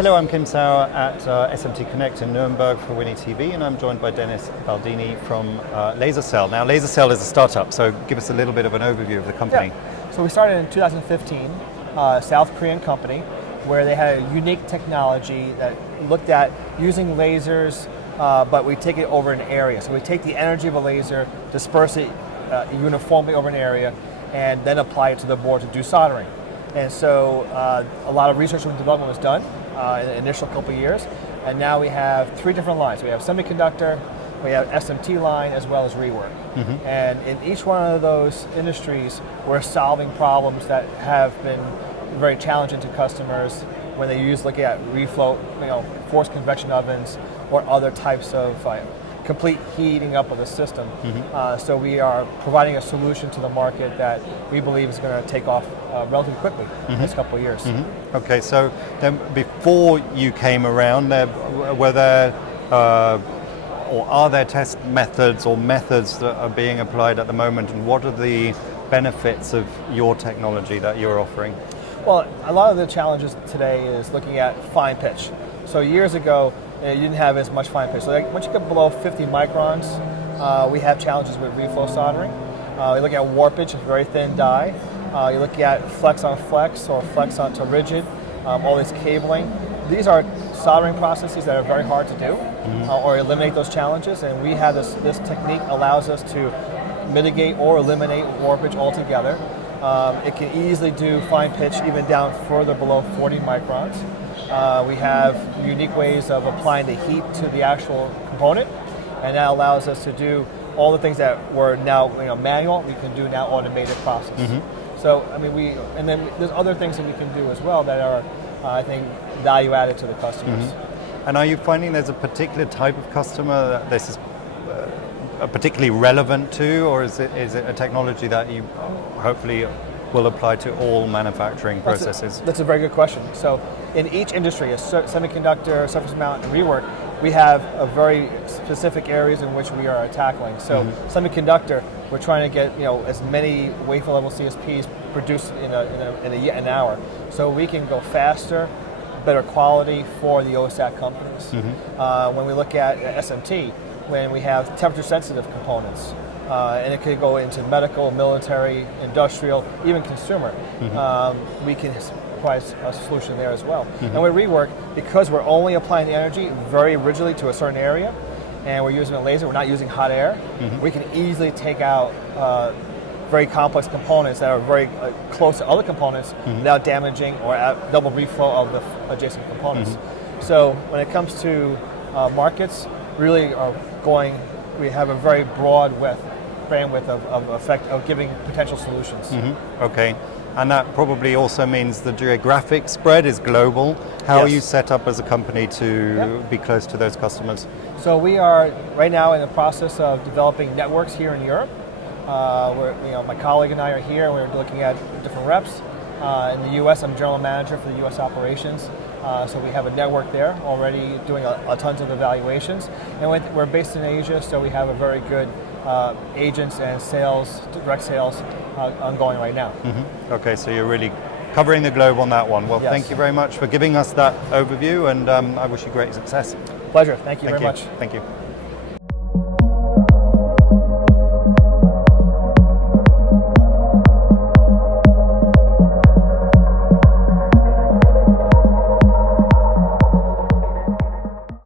Hello, I'm Kim Sauer at SMTconnect in Nuremberg for Winnie TV, and I'm joined by Denis Barbini from Laserssel. Now, Laserssel is a startup, so give us a little bit of an overview of the company. Yeah. So we started in 2015, South Korean company, where they had a unique technology that looked at using lasers, but we take it over an area. So we take the energy of a laser, disperse it uniformly over an area, and then apply it to the board to do soldering. And so a lot of research and development was done in the initial couple of years, and now we have three different lines. We have semiconductor, we have SMT line, as well as rework. Mm-hmm. And in each one of those industries, we're solving problems that have been very challenging to customers when they looking at reflow, forced convection ovens, or other types of complete heating up of the system. Mm-hmm. So we are providing a solution to the market that we believe is going to take off relatively quickly in the next couple of years. Mm-hmm. Okay, so then before you came around, were there or are there test methods or methods that are being applied at the moment, and what are the benefits of your technology that you're offering? Well, a lot of the challenges today is looking at fine pitch. So years ago, you didn't have as much fine pitch. So once you get below 50 microns, we have challenges with reflow soldering. You look at warpage, a very thin die. You look at flex on flex or flex onto rigid, all this cabling. These are soldering processes that are very hard to do or eliminate those challenges. And we have this technique allows us to mitigate or eliminate warpage altogether. It can easily do fine pitch even down further below 40 microns. We have unique ways of applying the heat to the actual component, and that allows us to do all the things that were now manual. We can do now automated process. Mm-hmm. So and then there's other things that we can do as well that are, I think, value added to the customers. Mm-hmm. And are you finding there's a particular type of customer that this is particularly relevant to, or is it a technology that you hopefully will apply to all manufacturing processes? That's a very good question. So in each industry, a semiconductor, surface mount, and rework, we have a very specific areas in which we are tackling. So semiconductor, we're trying to get as many wafer level CSPs produced in an hour, so we can go faster, better quality for the OSAT companies. Mm-hmm. When we look at SMT, when we have temperature sensitive components, and it could go into medical, military, industrial, even consumer. Mm-hmm. We can provide a solution there as well. Mm-hmm. And with rework, because we're only applying the energy very rigidly to a certain area, and we're using a laser, we're not using hot air, we can easily take out very complex components that are very close to other components without damaging or double reflow of the adjacent components. So when it comes to markets, really we have a very broad bandwidth of effect of giving potential solutions. Mm-hmm. Okay, and that probably also means the geographic spread is global. How are you set up as a company to be close to those customers? So we are right now in the process of developing networks here in Europe. My colleague and I are here. We're looking at different reps. In the U.S., I'm general manager for the U.S. operations. So we have a network there already doing a tons of evaluations. And we're based in Asia, so we have a very good agents and direct sales ongoing right now. Mm-hmm. Okay, so you're really covering the globe on that one. Well, Thank you very much for giving us that overview, and I wish you great success. Pleasure. Thank you very much. Thank you.